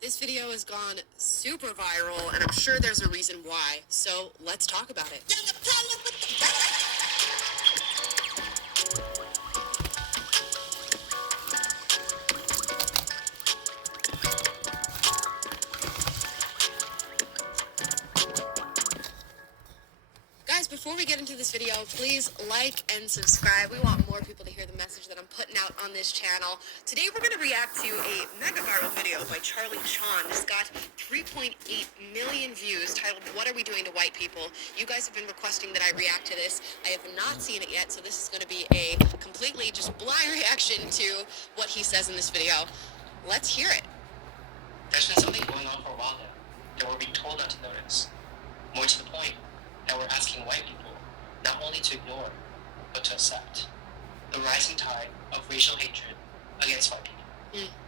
This video has gone super viral, and I'm sure there's a reason why, so let's talk about it. Guys, before we get into this video, please like and subscribe. We want more people to hear the message that I'm putting out on this channel. Today we're going to react to a mega viral video by Charlie Chan. This got 3.8 million views titled, "What Are We Doing to White People?" You guys have been requesting that I react to this. I have not seen it yet, so this is going to be a completely just blind reaction to what he says in this video. Let's hear it. There's been something going on for a while now that we're being told not to notice. More to the point, that we're asking white people not only to ignore, but to accept. The rising tide of racial hatred against white people.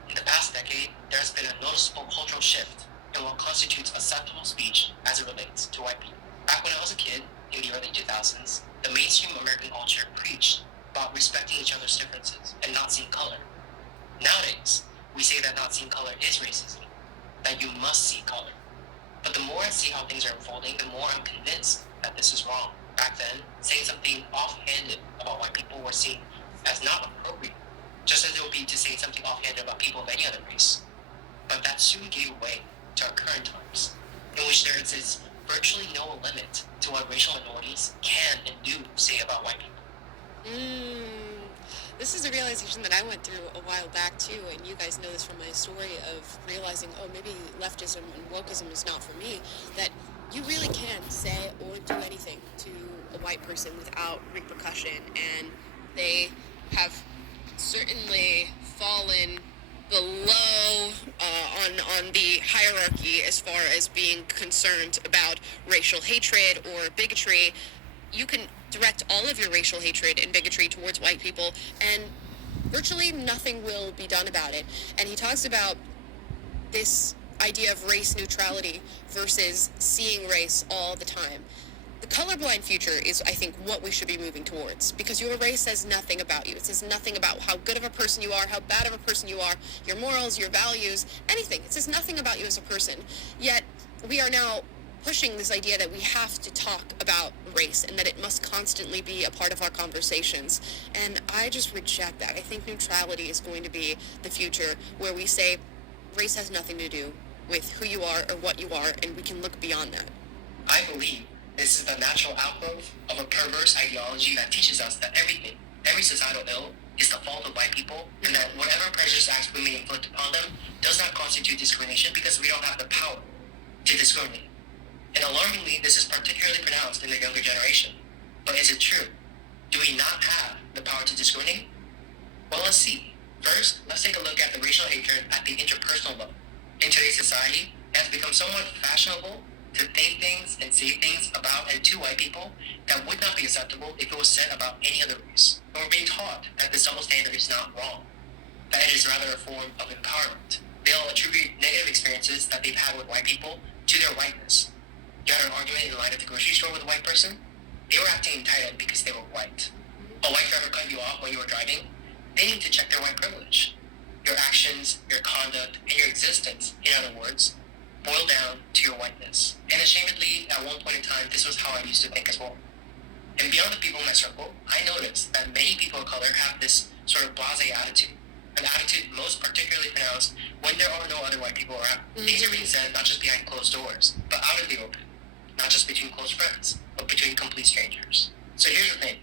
In the past decade, there has been a noticeable cultural shift in what constitutes acceptable speech as it relates to white people. Back when I was a kid, in the early 2000s, the mainstream American culture preached about respecting each other's differences and not seeing color. Nowadays, we say that not seeing color is racism, that you must see color. But the more I see how things are unfolding, the more I'm convinced that this is wrong. Back then, saying something offhanded about white people was seen as not appropriate, just as it would be to say something offhanded about people of any other race. But that soon gave way to our current times, in which there is virtually no limit to what racial minorities can and do say about white people. This is a realization that I went through a while back too, and you guys know this from my story of realizing, oh, maybe leftism and wokeism is not for me, that you really can say or do anything to a white person without repercussion, and they have certainly fallen below on the hierarchy as far as being concerned about racial hatred or bigotry. You can direct all of your racial hatred and bigotry towards white people, and virtually nothing will be done about it. And he talks about this idea of race neutrality versus seeing race all the time. The colorblind future is, I think, what we should be moving towards, because your race says nothing about you. It says nothing about how good of a person you are, how bad of a person you are, your morals, your values, anything. It says nothing about you as a person. Yet we are now pushing this idea that we have to talk about race and that it must constantly be a part of our conversations. And I just reject that. I think neutrality is going to be the future, where we say race has nothing to do with who you are or what you are, and we can look beyond that. I believe this is the natural outgrowth of a perverse ideology that teaches us that everything, every societal ill, is the fault of white people, and that whatever prejudice acts we may inflict upon them does not constitute discrimination because we don't have the power to discriminate. And alarmingly, this is particularly pronounced in the younger generation. But is it true? Do we not have the power to discriminate? Well, let's see. First, let's take a look at the racial hatred at the interpersonal level. In today's society, it has become somewhat fashionable to think things and say things about and to white people that would not be acceptable if it was said about any other race. And we're being taught that this double standard is not wrong, that it is rather a form of empowerment. They'll attribute negative experiences that they've had with white people to their whiteness. You had an argument in line at the grocery store with a white person? They were acting entitled because they were white. A white driver cut you off while you were driving? They need to check their white privilege. Your actions, your conduct, and your existence, in other words, boil down to your whiteness. And ashamedly, at one point in time, this was how I used to think as well. And beyond the people in my circle, I noticed that many people of color have this sort of blasé attitude. An attitude most particularly pronounced when there are no other white people around. Things are being said not just behind closed doors, but out in the open. Not just between close friends, but between complete strangers. So here's the thing.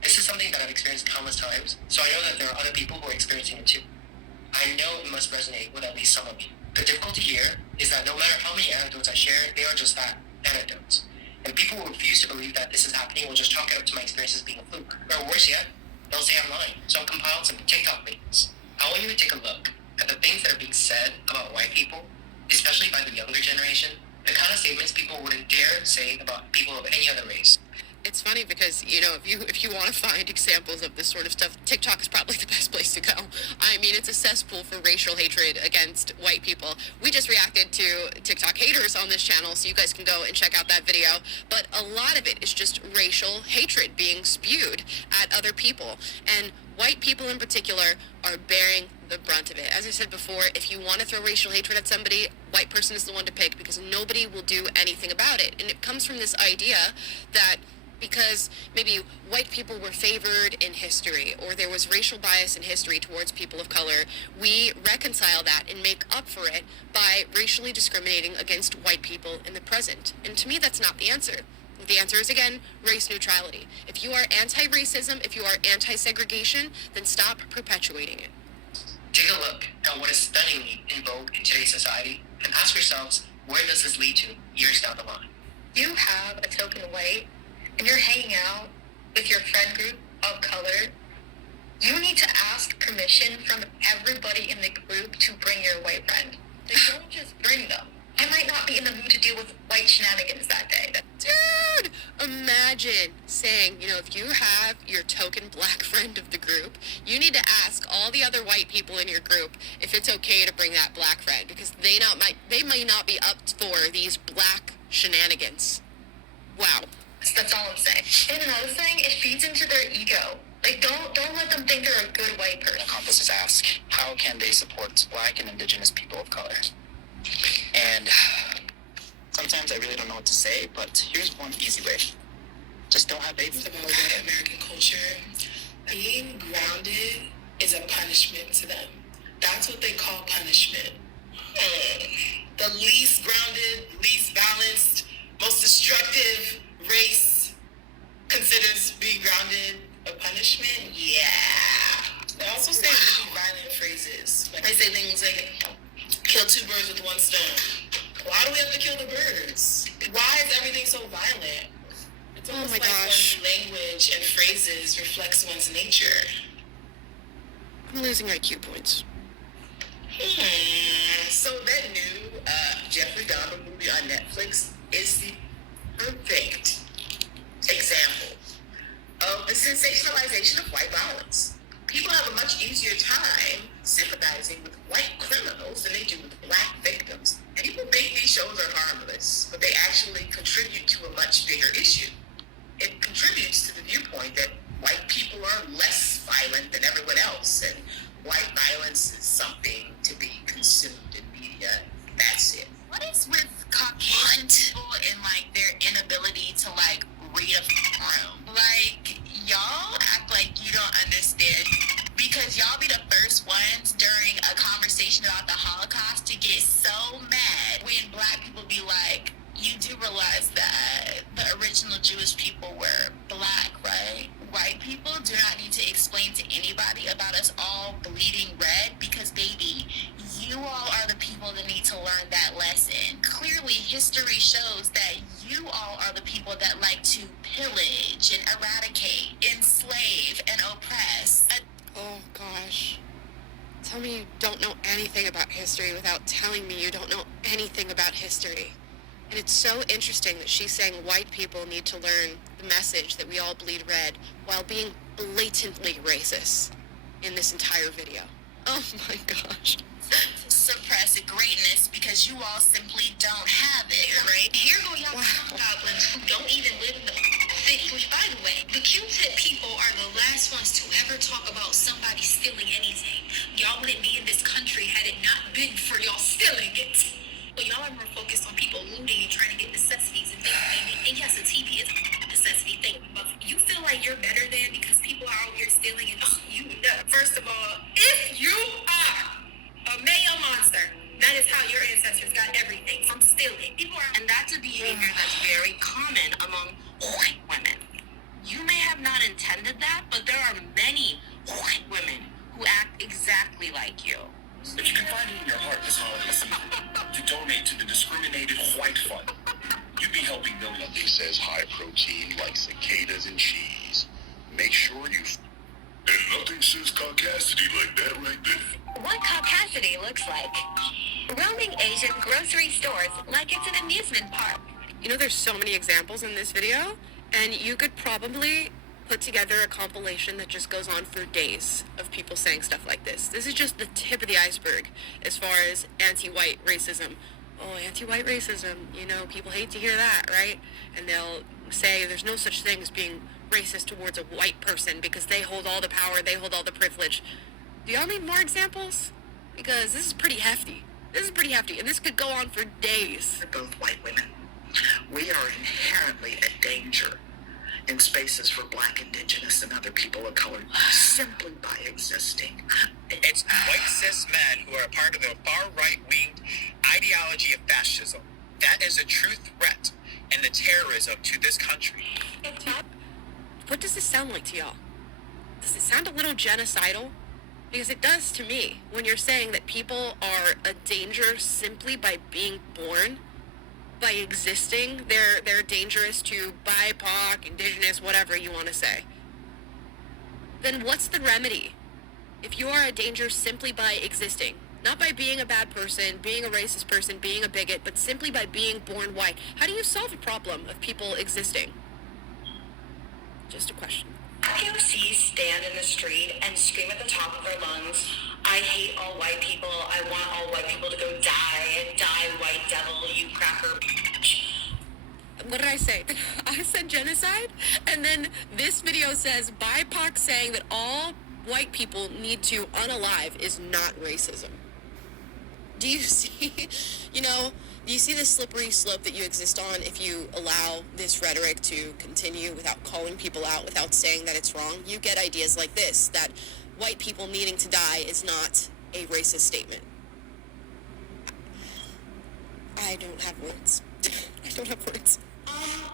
This is something that I've experienced countless times, so I know that there are other people who are experiencing it too. I know it must resonate with at least some of you. The difficulty here is that no matter how many anecdotes I share, they are just that, anecdotes. And people who refuse to believe that this is happening will just chalk it up to my experiences being a fluke. Or worse yet, they'll say I'm lying. So I've compiled some TikTok videos. I want you to take a look at the things that are being said about white people, especially by the younger generation, the kind of statements people wouldn't dare say about people of any other race. It's funny because, you know, if you want to find examples of this sort of stuff, TikTok is probably the best place to go. I mean, it's a cesspool for racial hatred against white people. We just reacted to TikTok haters on this channel, so you guys can go and check out that video. But a lot of it is just racial hatred being spewed at other people. And white people in particular are bearing the brunt of it. As I said before, if you want to throw racial hatred at somebody, white person is the one to pick because nobody will do anything about it. And it comes from this idea that because maybe white people were favored in history or there was racial bias in history towards people of color, we reconcile that and make up for it by racially discriminating against white people in the present. And to me, that's not the answer. The answer is, again, race neutrality. If you are anti-racism, if you are anti-segregation, then stop perpetuating it. Take a look at what is stunningly in vogue in today's society and ask yourselves, where does this lead to years down the line? You have a token white and you're hanging out with your friend group of color, you need to ask permission from everybody in the group to bring your white friend. Like, don't just bring them. I might not be in the mood to deal with white shenanigans that day. Dude, imagine saying, you know, if you have your token black friend of the group, you need to ask all the other white people in your group if it's okay to bring that black friend because they might not be up for these black shenanigans. Wow. That's all I'm saying. And another thing, it feeds into their ego. Like, don't let them think they're a good white person. Accomplices ask, how can they support Black and Indigenous people of color? And sometimes I really don't know what to say, but here's one easy way. Just don't have babies. About white American culture, being grounded is a punishment to them. That's what they call punishment. The least grounded, least balanced, most destructive race considers being grounded a punishment? Yeah. They also say really violent phrases. Like they say things like, kill two birds with one stone. Why do we have to kill the birds? Why is everything so violent? It's almost my like gosh. one's language and phrases reflects one's nature. I'm losing IQ points. So that new Jeffrey Dahmer movie on Netflix is the perfect example of the sensationalization of white violence. People have a much easier time sympathizing with white criminals than they do with black victims. People think these shows are harmless, but they actually contribute to a much bigger issue. It contributes to the viewpoint that white people are less violent than everyone else, and white violence is something to be consumed in media. That's it. What is with Caucasian people and like their inability to like read a room? Like, y'all act like you don't understand because y'all be the first ones during a conversation about the Holocaust to get so mad when black people be like, you do realize that the original Jewish people were black, right? White people do not need to explain to anybody about us all bleeding red because, baby, you all are the people that need to learn that lesson. Clearly, history shows that you all are the people that like to pillage and eradicate, enslave, and oppress. Oh, gosh. Tell me you don't know anything about history without telling me you don't know anything about history. And it's so interesting that she's saying white people need to learn the message that we all bleed red while being blatantly racist in this entire video. Oh my gosh. Suppress greatness because you all simply don't have it, right? Here go y'all goblins who don't even live in the city. Which, by the way, the Q-tip people are the last ones to ever talk about somebody stealing anything. Y'all wouldn't be in this country had it not been for y'all stealing it. But y'all are more focused on people looting and trying to get necessities and things. And yes, the TV is a necessity thing. But you feel like you're better than because people are out here stealing and you know. First of all, if you are a male monster, that is how your ancestors got everything from stealing. People are, And that's a behavior that's very common among white women. You may have not intended that, but there are many white women who act exactly like you. If you can find it in your heart this holiday season to donate to the Discriminated White Fund, you'd be helping millions. It says high protein like cicadas and cheese. Make sure you... And nothing says caucasity like that right there. what caucasity looks like. Roaming Asian grocery stores like it's an amusement park. You know, there's so many examples in this video, And you could probably put together a compilation that just goes on for days of people saying stuff like this. This is just the tip of the iceberg as far as anti-white racism. Oh, anti-white racism, you know, people hate to hear that, right? And they'll say there's no such thing as being racist towards a white person because they hold all the power, they hold all the privilege. Do y'all need more examples? Because this is pretty hefty. This is pretty hefty, and this could go on for days. We're both white women. We are inherently a danger in spaces for Black, Indigenous, and other people of color simply by existing. It's white cis men who are a part of the far right-wing ideology of fascism. That is a true threat and the terrorism to this country. What does this sound like to y'all? Does it sound a little genocidal? Because it does to me when you're saying that people are a danger simply by being born, by existing. They're dangerous to BIPOC, Indigenous, whatever you want to say. Then what's the remedy? If you are a danger simply by existing, not by being a bad person, being a racist person, being a bigot, but simply by being born white, how do you solve a problem of people existing? Just a question. POCs stand in the street and scream at the top of their lungs, I hate all white people, I want all white people to go die, white devil, you cracker bitch. What did I say? I said genocide? And then this video says BIPOC saying that all white people need to unalive is not racism. Do you see, do you see the slippery slope that you exist on if you allow this rhetoric to continue without calling people out, without saying that it's wrong? You get ideas like this, that white people needing to die is not a racist statement. I don't have words. I don't have words.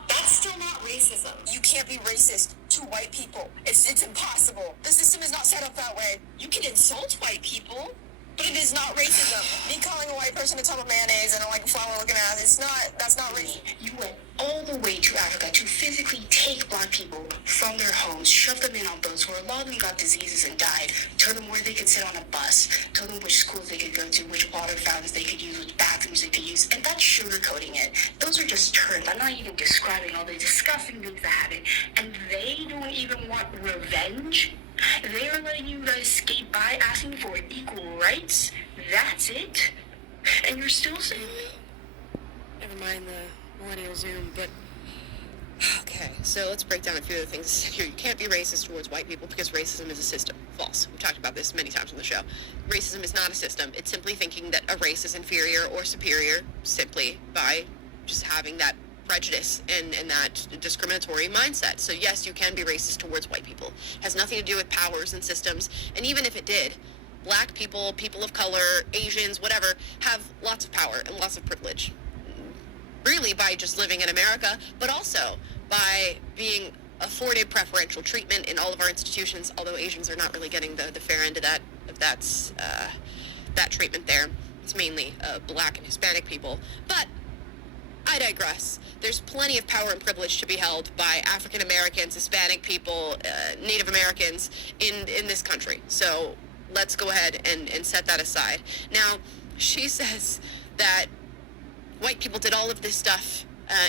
That's still not racism. You can't be racist to white people. It's impossible. The system is not set up that way. You can insult white people, but it is not racism. Me calling a white person a tub of mayonnaise and a flower looking ass, that's not racism. You went all the way to Africa to physically take Black people from their homes, shove them in on boats where a lot of them got diseases and died, tell them where they could sit on a bus, tell them which schools they could go to, which water fountains they could use, which bathrooms they could use, and that's sugarcoating it. Those are just terms. I'm not even describing all the disgusting things that happen, and they don't even want revenge. They are letting you guys skate by asking for equal rights. That's it. And you're still saying... Never mind the millennial Zoom, but... Okay, so let's break down a few of the things here. You can't be racist towards white people because racism is a system. False. We've talked about this many times on the show. Racism is not a system. It's simply thinking that a race is inferior or superior simply by just having that prejudice and that discriminatory mindset. So yes, you can be racist towards white people. It has nothing to do with powers and systems. And even if it did, Black people, people of color, Asians, whatever, have lots of power and lots of privilege. Really by just living in America, but also by being afforded preferential treatment in all of our institutions, although Asians are not really getting the fair end of that treatment there. It's mainly Black and Hispanic people. But I digress. There's plenty of power and privilege to be held by African Americans, Hispanic people, Native Americans in this country. So let's go ahead and set that aside. Now, she says that white people did all of this stuff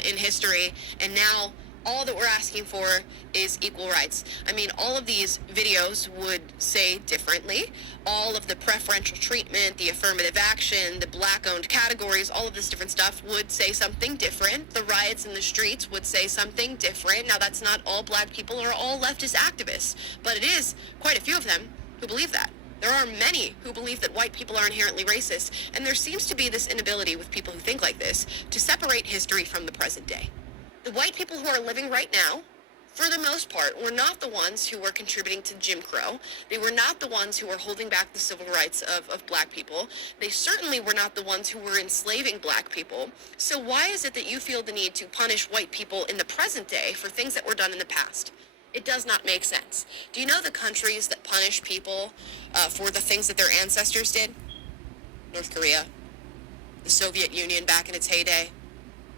in history, and now all that we're asking for is equal rights. I mean, all of these videos would say differently. All of the preferential treatment, the affirmative action, the Black-owned categories, all of this different stuff would say something different. The riots in the streets would say something different. Now, that's not all Black people or all leftist activists, but it is quite a few of them who believe that. There are many who believe that white people are inherently racist, and there seems to be this inability with people who think like this to separate history from the present day. The white people who are living right now, for the most part, were not the ones who were contributing to Jim Crow. They were not the ones who were holding back the civil rights of Black people. They certainly were not the ones who were enslaving Black people. So why is it that you feel the need to punish white people in the present day for things that were done in the past? It does not make sense. Do you know the countries that punish people for the things that their ancestors did? North Korea, the Soviet Union back in its heyday,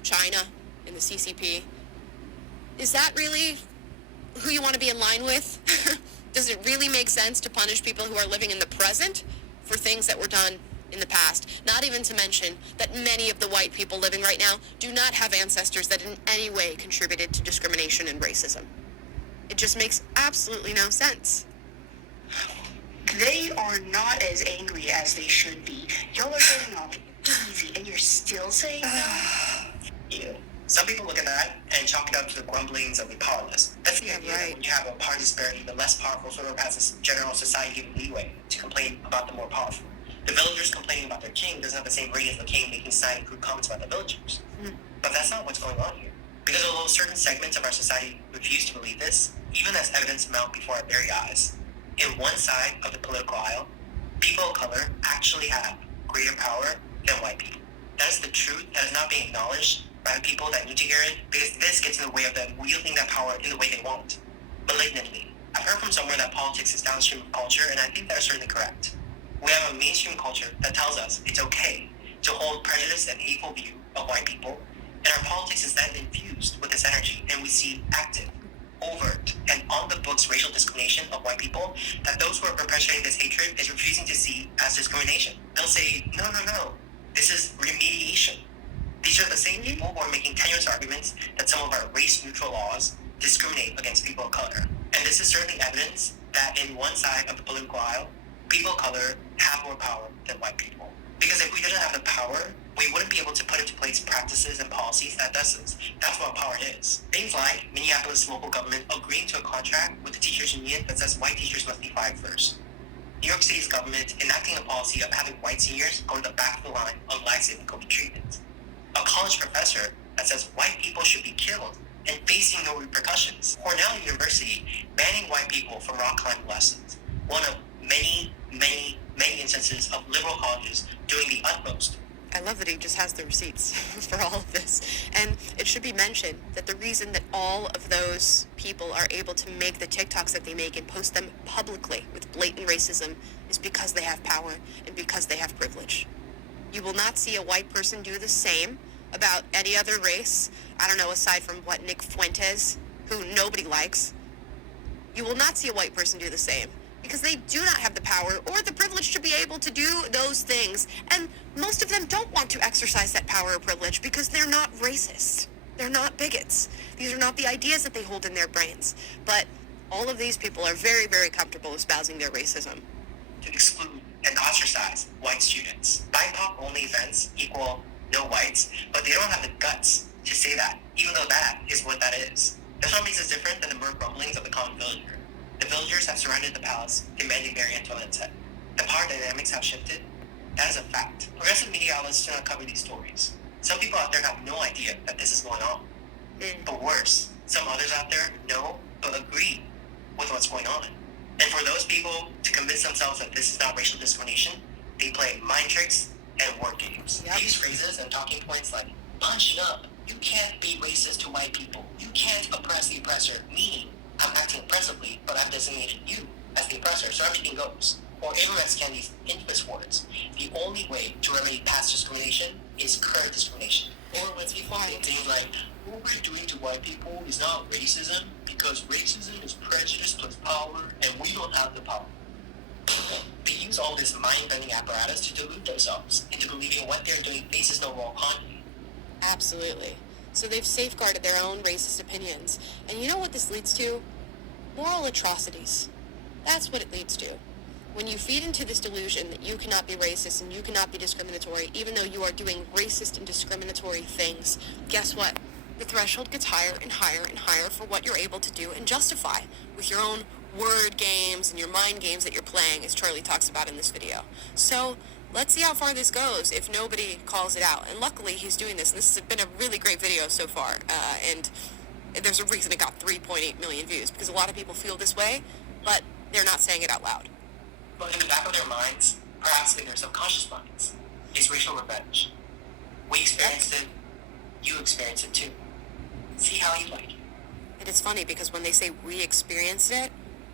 China in the CCP. Is that really who you want to be in line with? Does it really make sense to punish people who are living in the present for things that were done in the past, not even to mention that many of the white people living right now do not have ancestors that in any way contributed to discrimination and racism. It just makes absolutely no sense. They are not as angry as they should be. Y'all are getting off easy, and you're still saying that? You. Some people look at that and chalk it up to the grumblings of the powerless. That's the idea that when you have a power disparity, the less powerful sort of has this general society leeway to complain about the more powerful. The villagers complaining about their king doesn't have the same ring as the king making snide crude comments about the villagers. But that's not what's going on here. Because although certain segments of our society refuse to believe this, even as evidence mount before our very eyes, in one side of the political aisle, people of color actually have greater power than white people. That is the truth that is not being acknowledged by the people that need to hear it, because this gets in the way of them wielding that power in the way they want, malignantly. I've heard from somewhere that politics is downstream of culture, and I think that is certainly correct. We have a mainstream culture that tells us it's okay to hold prejudice and hateful view of white people, and our politics is then infused with this energy, and we see active, overt, and on-the-books racial discrimination of white people that those who are perpetuating this hatred is refusing to see as discrimination. They'll say, no, this is remediation. These are the same people who are making tenuous arguments that some of our race-neutral laws discriminate against people of color. And this is certainly evidence that in one side of the political aisle, people of color have more power than white people. Because if we didn't have the power, we wouldn't be able to put into place practices and policies that does this. That's what power is. Things like Minneapolis local government agreeing to a contract with the teachers union that says white teachers must be fired first. New York City's government enacting a policy of having white seniors go to the back of the line on life-saving COVID treatment. A college professor that says white people should be killed and facing no repercussions. Cornell University banning white people from rock climbing lessons. One of many instances of liberal colleges doing the utmost. I love that he just has the receipts for all of this. And it should be mentioned that the reason that all of those people are able to make the TikToks that they make and post them publicly with blatant racism is because they have power and because they have privilege. You will not see a white person do the same about any other race. I don't know, aside from Nick Fuentes, who nobody likes. You will not see a white person do the same because they do not have the power or the privilege to be able to do those things. And most of them don't want to exercise that power or privilege because they're not racist. They're not bigots. These are not the ideas that they hold in their brains. But all of these people are very, very comfortable espousing their racism. To exclude and ostracize white students. BIPOC-only events equal no whites, but they don't have the guts to say that, even though that is what that is. That's what makes us different than the mere grumblings of the common villager. The villagers have surrounded the palace, demanding Marie Antoinette's head. The power dynamics have shifted. That is a fact. Progressive media outlets do not cover these stories. Some people out there have no idea that this is going on. But worse, some others out there know, but agree with what's going on. And for those people to convince themselves that this is not racial discrimination, they play mind tricks and word games. Yep. These phrases and talking points like, punch it up, you can't be racist to white people, you can't oppress the oppressor, meaning I'm acting oppressively, but I've designated you as the oppressor, so everything goes. Or Abraham Candy's infamous words, the only way to remedy past discrimination is current discrimination. Or when people say things like, what we're doing to white people is not racism, because racism is prejudice plus power, and we don't have the power. They use all this mind-bending apparatus to delude themselves into believing what they're doing faces no moral content. Absolutely. So they've safeguarded their own racist opinions. And you know what this leads to? Moral atrocities. That's what it leads to. When you feed into this delusion that you cannot be racist and you cannot be discriminatory, even though you are doing racist and discriminatory things, guess what? The threshold gets higher and higher and higher for what you're able to do and justify with your own word games and your mind games that you're playing, as Charlie talks about in this video. So let's see how far this goes if nobody calls it out. And luckily he's doing this, and this has been a really great video so far. And there's a reason it got 3.8 million views, because a lot of people feel this way, but they're not saying it out loud. But in the back of their minds, perhaps in their subconscious minds, is racial revenge. We experienced it, you experienced it too. See how you like it. And it's funny because when they say we experienced it,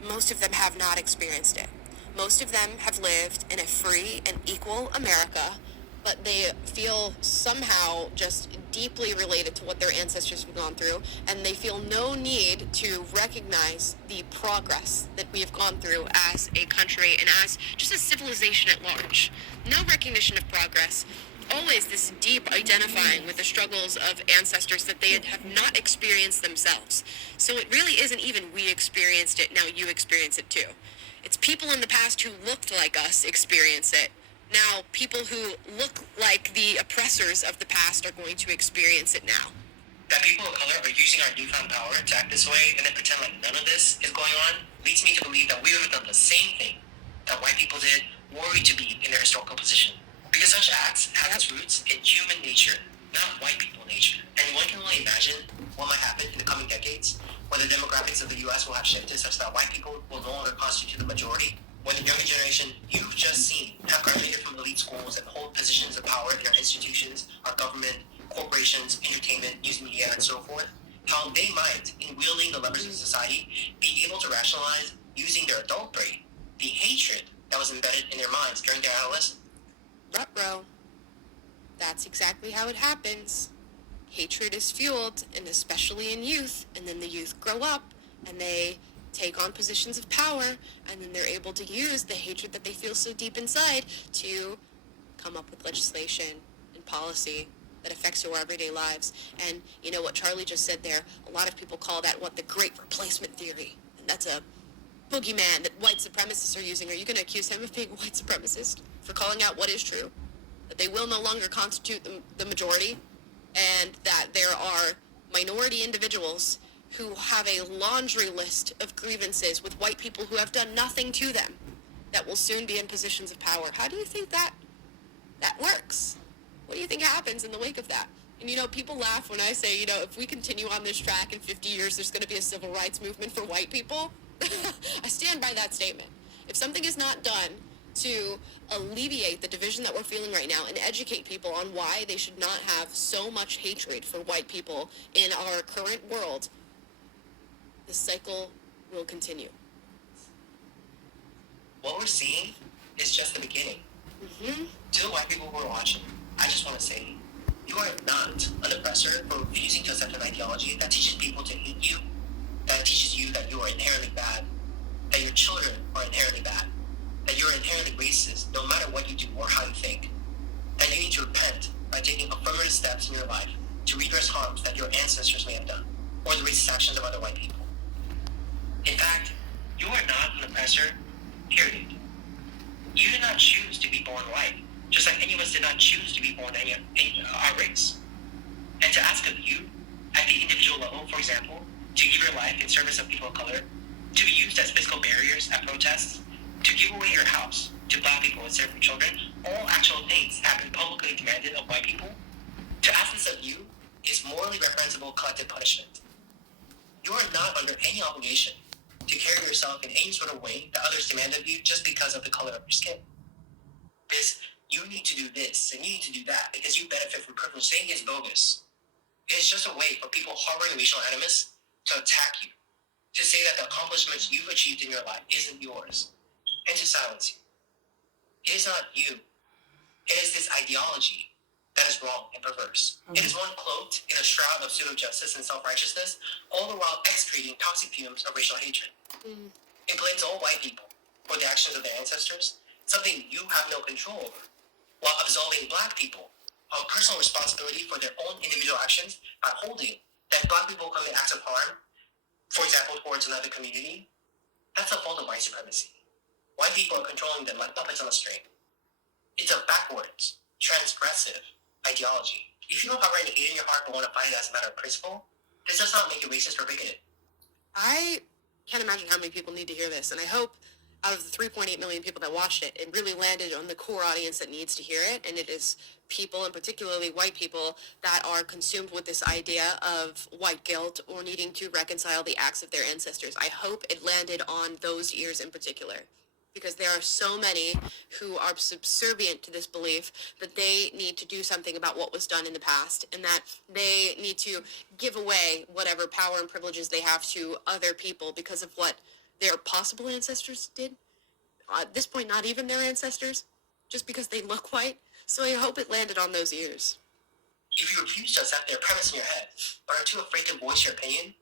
most of them have not experienced it. Most of them have lived in a free and equal America, but they feel somehow just deeply related to what their ancestors have gone through, and they feel no need to recognize the progress that we have gone through as a country and as just a civilization at large. No recognition of progress. Always this deep identifying with the struggles of ancestors that they have not experienced themselves. So it really isn't even we experienced it, now you experience it too. It's people in the past who looked like us experience it. Now people who look like the oppressors of the past are going to experience it now. That people of color are using our newfound power to act this way and then pretend like none of this is going on leads me to believe that we would have done the same thing that white people did were we to be in their historical position. Because such acts have its roots in human nature, not white people nature. And one can only imagine what might happen in the coming decades when the demographics of the U.S. will have shifted such that white people will no longer constitute the majority. When the younger generation you've just seen have graduated from elite schools and hold positions of power in our institutions, our government, corporations, entertainment, news media, and so forth, how they might, in wielding the levers of society, be able to rationalize using their adult brain the hatred that was embedded in their minds during their adolescence. Ruh-roh. That's exactly how it happens. Hatred is fueled, and especially in youth, and then the youth grow up, and they take on positions of power, and then they're able to use the hatred that they feel so deep inside to come up with legislation and policy that affects our everyday lives. And you know what Charlie just said there, a lot of people call that the great replacement theory. And that's a boogeyman that white supremacists are using. Are you going to accuse him of being a white supremacist for calling out what is true? That they will no longer constitute the majority, and that there are minority individuals who have a laundry list of grievances with white people who have done nothing to them that will soon be in positions of power. How do you think that works? What do you think happens in the wake of that? And people laugh when I say, if we continue on this track in 50 years, there's going to be a civil rights movement for white people. I stand by that statement. If something is not done to alleviate the division that we're feeling right now and educate people on why they should not have so much hatred for white people in our current world, the cycle will continue. What we're seeing is just the beginning. Mm-hmm. To the white people who are watching, I just want to say, you are not an oppressor for refusing to accept an ideology that teaches people to hate you, that teaches you that you are inherently bad, that your children are inherently bad, that you're inherently racist no matter what you do or how you think, that you need to repent by taking affirmative steps in your life to redress harms that your ancestors may have done, or the racist actions of other white people. In fact, you are not an oppressor, period. You did not choose to be born white, just like any of us did not choose to be born our race. And to ask of you, at the individual level, for example, to give your life in service of people of color, to be used as physical barriers at protests, to give away your house to black people and serve your children, all actual things have been publicly demanded of white people. To ask this of you is morally reprehensible collective punishment. You are not under any obligation to carry yourself in any sort of way that others demand of you just because of the color of your skin. You need to do this and you need to do that because you benefit from privilege, saying is bogus. It is just a way for people harboring racial animus to attack you, to say that the accomplishments you've achieved in your life isn't yours, and to silence you. It is not you. It is this ideology that is wrong and perverse. It is one cloaked in a shroud of pseudo-justice and self-righteousness, all the while excreting toxic fumes of racial hatred. It blames all white people for the actions of their ancestors, something you have no control over, while absolving black people of personal responsibility for their own individual actions by holding that black people commit acts of harm, for example, towards another community. That's the fault of white supremacy. White people are controlling them like puppets on a string. It's a backwards, transgressive ideology. If you don't harbor any hate in your heart but want to fight it as a matter of principle, this does not make you racist or bigoted. I can't imagine how many people need to hear this, and I hope out of the 3.8 million people that watched it, it really landed on the core audience that needs to hear it, and it is people, and particularly white people, that are consumed with this idea of white guilt or needing to reconcile the acts of their ancestors. I hope it landed on those ears in particular, because there are so many who are subservient to this belief that they need to do something about what was done in the past, and that they need to give away whatever power and privileges they have to other people because of what their possible ancestors did. At this point, not even their ancestors, just because they look white. So I hope it landed on those ears. If you refuse to accept their premise in your head, but are too afraid to voice your opinion,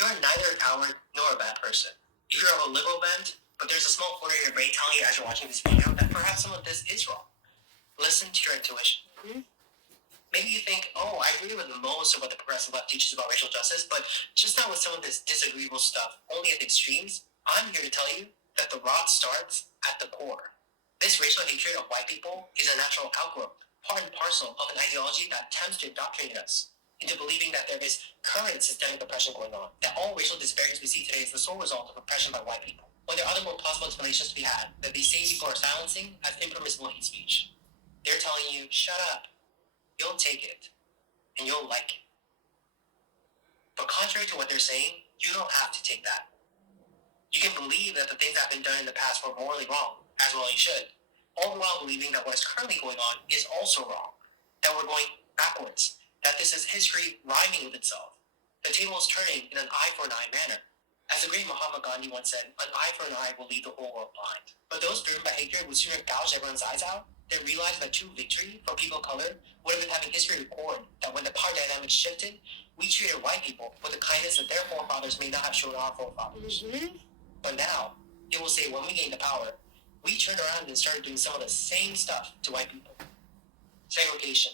you're neither a coward nor a bad person. If you're of a liberal bent, but there's a small corner in your brain telling you as you're watching this video that perhaps some of this is wrong, listen to your intuition. Mm-hmm. Maybe you think, oh, I agree with most of what the progressive left teaches about racial justice, but just not with some of this disagreeable stuff, only at the extremes. I'm here to tell you that the rot starts at the core. This racial hatred of white people is a natural outgrowth, part and parcel of an ideology that attempts to indoctrinate us into believing that there is current systemic oppression going on, that all racial disparities we see today is the sole result of oppression by white people, when there are other more plausible explanations to be had that these same people are silencing as impermissible hate speech. They're telling you, shut up, you'll take it, and you'll like it. But contrary to what they're saying, you don't have to take that. You can believe that the things that have been done in the past were morally wrong, as well you should, all the while believing that what is currently going on is also wrong, that we're going backwards, that this is history rhyming with itself. The table is turning in an eye for an eye manner. As the great Mahatma Gandhi once said, an eye for an eye will leave the whole world blind. But those driven by hatred would sooner gouge everyone's eyes out than realize that true victory for people of color would have been having history record that when the power dynamics shifted, we treated white people with the kindness that their forefathers may not have shown our forefathers. Mm-hmm. But now, it will say when we gained the power, we turned around and started doing some of the same stuff to white people. Segregation,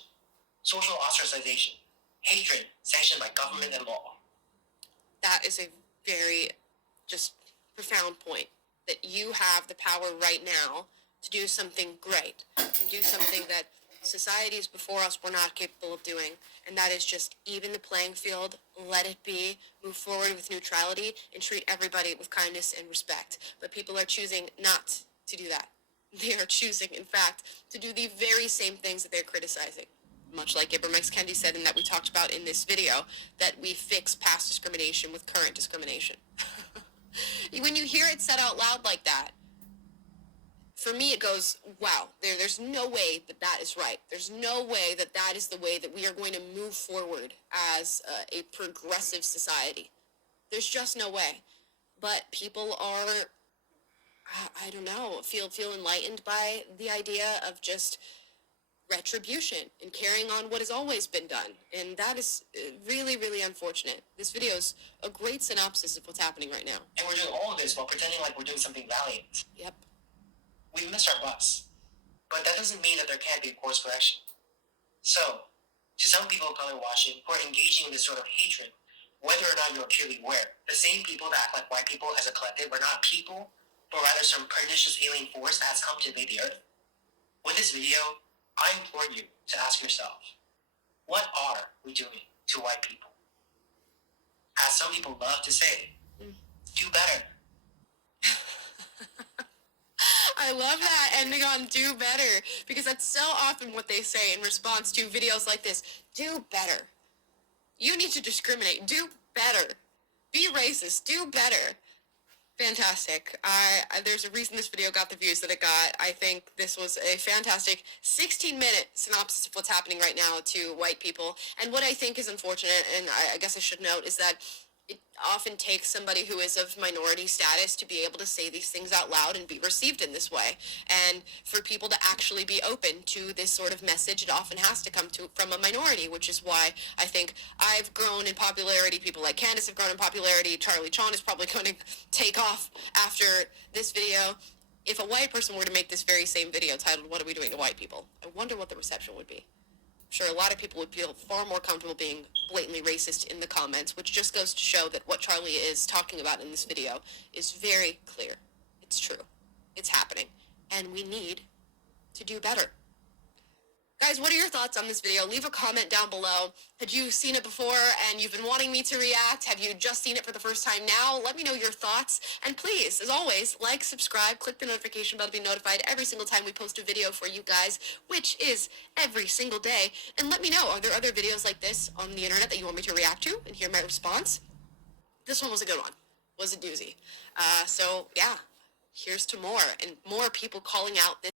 social ostracization, hatred sanctioned by government and law. That is a very just profound point, that you have the power right now to do something great and do something that societies before us were not capable of doing, and that is just even the playing field, let it be, move forward with neutrality, and treat everybody with kindness and respect. But people are choosing not to do that. They are choosing, in fact, to do the very same things that they're criticizing. Much like Ibram X. Kendi said, and that we talked about in this video, that we fix past discrimination with current discrimination. When you hear it said out loud like that, for me it goes, wow, there's no way that that is right. There's no way that that is the way that we are going to move forward as a progressive society. There's just no way. But people are, I don't know, feel enlightened by the idea of just retribution and carrying on what has always been done. And that is really, really unfortunate. This video is a great synopsis of what's happening right now. And we're doing all of this while pretending like we're doing something valiant. Yep. We've missed our bus. But that doesn't mean that there can't be a course correction. So, to some people of color watching who are engaging in this sort of hatred, whether or not you're acutely aware, the same people that act like white people as a collective are not people, but rather some pernicious alien force that has come to invade the earth. With this video, I implore you to ask yourself, what are we doing to white people? As some people love to say, do better. I love that ending on do better, because that's so often what they say in response to videos like this. Do better. You need to discriminate. Do better. Be racist. Do better. Fantastic. There's a reason this video got the views that it got. I think this was a fantastic 16-minute synopsis of what's happening right now to white people. And what I think is unfortunate, and I guess I should note, is that it often takes somebody who is of minority status to be able to say these things out loud and be received in this way. And for people to actually be open to this sort of message, it often has to come from a minority, which is why I think I've grown in popularity. People like Candace have grown in popularity. Charlie Chon is probably going to take off after this video. If a white person were to make this very same video titled, "What Are We Doing to White People?" I wonder what the reception would be. Sure, a lot of people would feel far more comfortable being blatantly racist in the comments, which just goes to show that what Charlie is talking about in this video is very clear. It's true. It's happening. And we need to do better. Guys, what are your thoughts on this video? Leave a comment down below. Had you seen it before and you've been wanting me to react? Have you just seen it for the first time now? Let me know your thoughts. And please, as always, like, subscribe, click the notification bell to be notified every single time we post a video for you guys, which is every single day. And let me know, are there other videos like this on the internet that you want me to react to and hear my response? This one was a good one. Was a doozy. So, yeah, here's to more and more people calling out this